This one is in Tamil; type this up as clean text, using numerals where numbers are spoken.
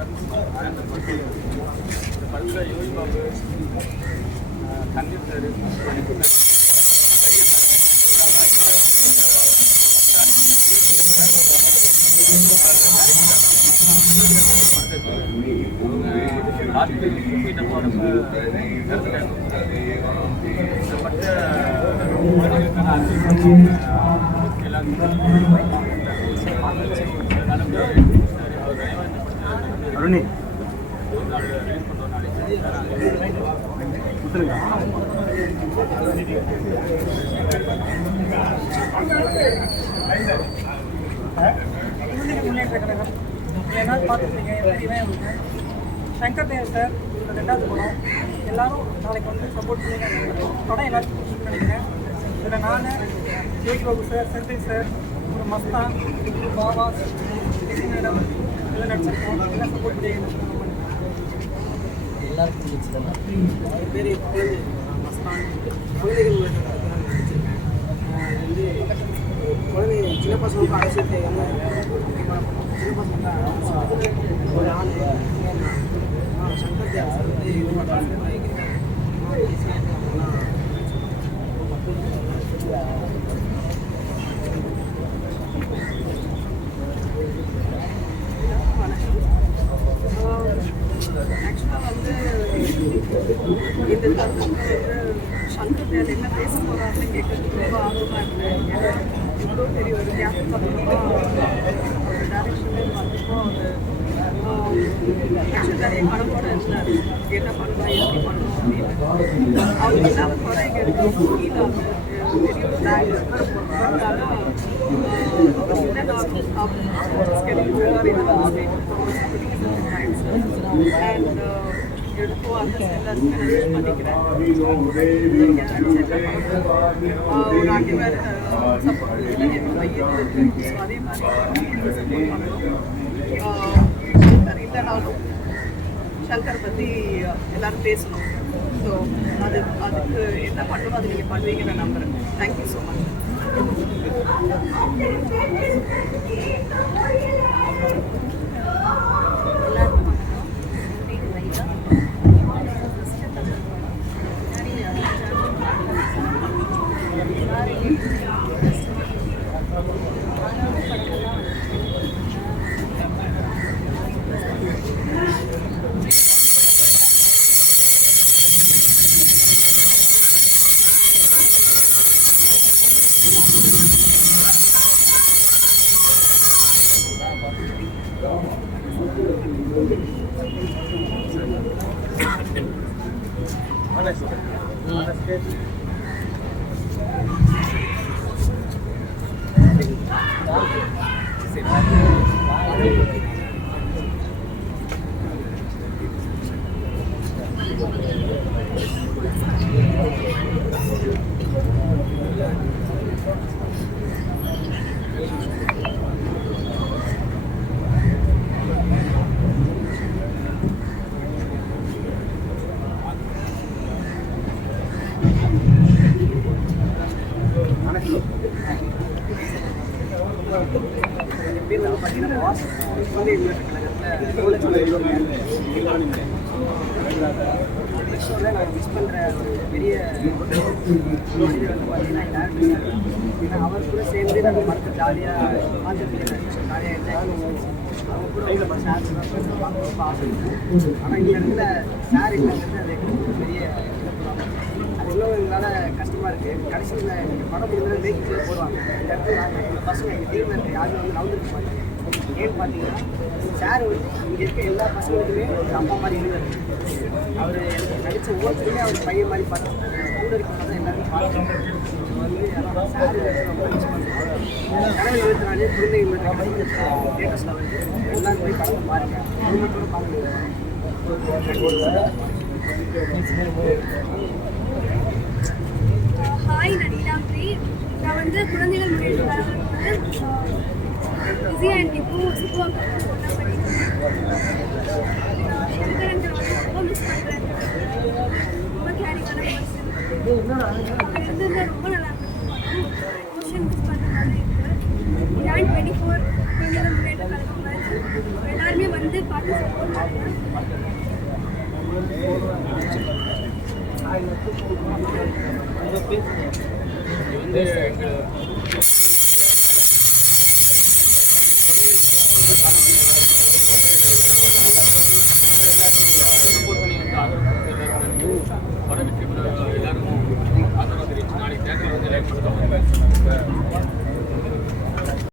ஆனந்த பட்டேல், பல்ல யோகி பாபு, தண்ணீர் சார், அருணி முன்னேற்ற கழகம் எல்லாரும் பார்த்துருப்பீங்க. எல்லாரையுமே சங்கர் தேவ் சார் ரெண்டாவது படம் எல்லாரும் நாளைக்கு வந்து சப்போர்ட் பண்ணி படம் எல்லாருக்கும் பிடிச்சின்னு நினைக்கிறேன். இதில் நான் யோகி பாபு சார், செந்தில் சார், ஒரு மஸ்தான், ஒரு பாபா, மேடம் எல்லாம் நடிச்சிருக்கோம். எல்லாம் சப்போர்ட் பண்ணி எல்லாருக்கும் பேர் மஸ்தான் குழந்தைகள் நடிச்சிருக்கேன். வந்து குழந்தை சின்ன பசங்களுக்கு அரசியல் தேவையான சின்ன பசங்க ஒரு ஆள் சங்கர் தேவ் சார் வந்து இது பண்ணுறாங்க. ஆக்சுவலாக வந்து இந்த தருணத்தில் வந்து சங்கர் தேவ் என்ன பேச போகிறாருன்னு கேட்கறதுக்கு ரொம்ப ஆர்வமாக இருந்தேன். ஏன்னா இவ்வளோ பெரிய ஒரு கேப் அப்புறமா ஒரு டைரக்ஷனே வந்தப்போ அவர் ஆக்சுவலி நிறைய படத்தோடு இருந்தார். என்ன பண்ணலாம், எப்படி பண்ணணும் அப்படின்னு அவங்க இல்லாத குறை எங்களுக்கு ஃபீல் ஆகுது. பெரிய ஒரு டைரக்டர் எடுப்போம் அந்த எல்லாருமே யூஸ் பண்ணிக்கிறேன். ஒரு 2 பேர் சப்போர்ட் என் பையன் இருக்கு. ஸோ அதே மாதிரி சப்போர்ட் பண்ணுறோம். சங்கர் இல்லைனாலும் சங்கர் பற்றி எல்லோரும் பேசணும். ஸோ அதுக்கு என்ன பண்ணணும் அது நீங்கள் பண்ணுவீங்கன்னு நான் நம்புகிறேன். Thank you so much. என் பேர் வந்து பார்த்தீங்கன்னா பாஸ். குழந்தை முன்னேற்ற கழகத்தில் நான் மிஸ் பண்ணுற ஒரு பெரிய மனிதர் வந்து பார்த்தீங்கன்னா டேரக்டர். ஏன்னா அவர் கூட சேர்ந்து நாங்கள் மரத்தை ஜாலியாக பார்த்துட்டு ஜாலியாக என்ஜாய் பண்ணுவோம். அவங்க கூட ரொம்ப சார் பார்க்க ரொம்ப ஆசை இருக்கும். ஆனால் இந்த இடத்துல சார் இல்லைங்கிறது அது எங்களுக்கு பெரிய இழப்பு தான். அது இன்னும் எங்களால் கஷ்டமாக இருக்குது. கடைசியில் நீங்கள் படம் முடிந்தாலும் மேக்கிங்கில் போடுவாங்க. இந்த இடத்துல நாங்கள் எங்கள் பசங்க எங்கள் டீமில் இருக்க யாருமே வந்து நவுந்துருக்க மாட்டேங்க. ஏன்னு பார்த்தீங்கன்னா சார் வந்து இங்கே இருக்க எல்லா பசங்களுக்குமே ஒரு அப்பா மாதிரி இருந்தார். அவர் எனக்கு நடித்த ஒவ்வொருத்தருமே அவர் பையன் மாதிரி பார்த்தோம். கூட இருக்கிறவங்க தான் எல்லாருமே பார்த்துருக்கோம். வந்து சார் ரொம்ப மிஸ் பண்ணுறோம். கடவுள் 24 குழந்தைங்க தேட்டர்ஸில் வந்து எல்லாரும் போய் படத்தை பாருங்கள். குடும்பத்தோடு பார்க்க. ஹாய், நான் நீலாம்பரி. நான் வந்து குழந்தைகள் முன்னேற்ற கழகத்தில் விஜய் அண்ட் இப்போ சுற்றுவாக்க ஒன்றா படிக்கிறேன். ரொம்ப மிஸ் பண்ணுறேன். ரொம்ப கேரிங்கான பர்சன். அவர் இருந்திருந்தால் ரொம்ப நல்லா இருந்திருக்கும். எமோஷன் மிஸ் பண்ணுற மாதிரி இருக்குது. ஜான் 24 குழந்தைகள் முன்னேற்ற கழகம் எல்லாருமே வந்து பார்த்து சப்போர்ட் பண்ணுறேன். இது வந்து எங்கள் சப்போர்ட் பண்ணி வந்து ஆதரவு